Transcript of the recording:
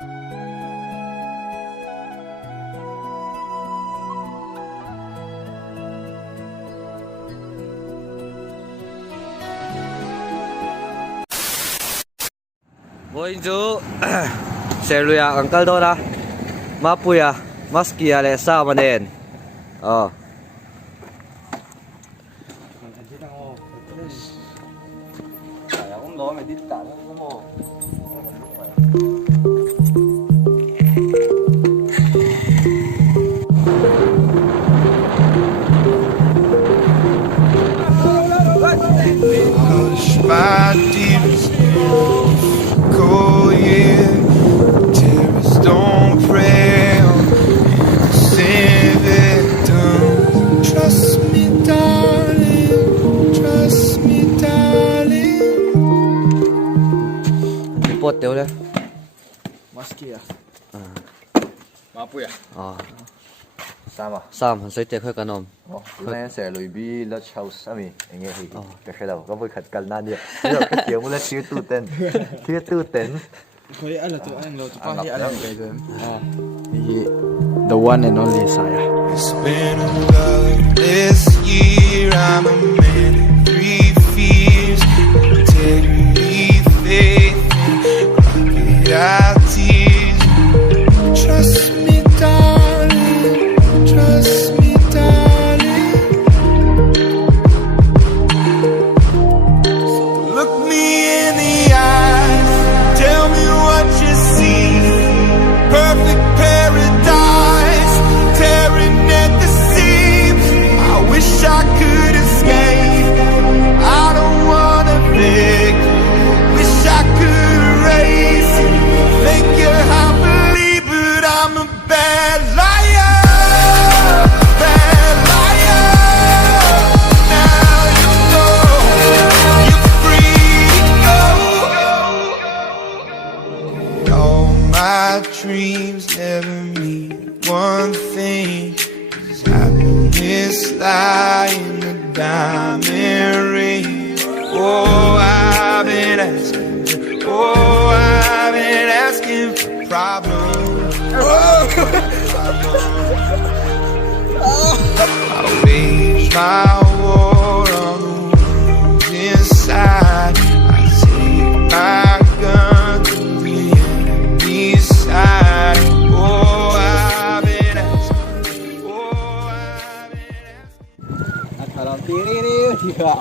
Going to Seruya Uncle Dora Mapuya Maskia le sama din. Oh. My dearest, cold year, terrorists don't pray on innocent victims. Trust me, darling, trust me, darling. Report tiêu đấy. Maskia. Mapuya. Sama. Sam sẽ tiệc hơi cả nôm. Này sẽ lùi bi lodge house ami anh nghe thì cái khi nào có vui khát cần nan đi. Rồi cái tiếng muốn là tier two ten. Koi ala tu anh lo tu pa hi alam kai dem. The one and only saya. It's been a loveless year. I'm a man of three fears: integrity, faith, and crocodile tears. Trust me, darling. Trust me, darling. Look me in the eyes. Tell me what you see. Perfect paradise, tearing at the seams. I wish I could escape. I don't wanna beg. Wish I could erase. Think you're happily, but I'm a bad liar. Bad liar. Now you know you're free to go. All my dreams never mean one thing. Cause happiness lie in the diamond ring. Oh, I've been asking. Oh, I've been asking for problems. I wage my war on the wounds inside. I take my gun to the enemy's side. Oh, I've been asking. Oh, I've been asking. Kalau tiri ni dia.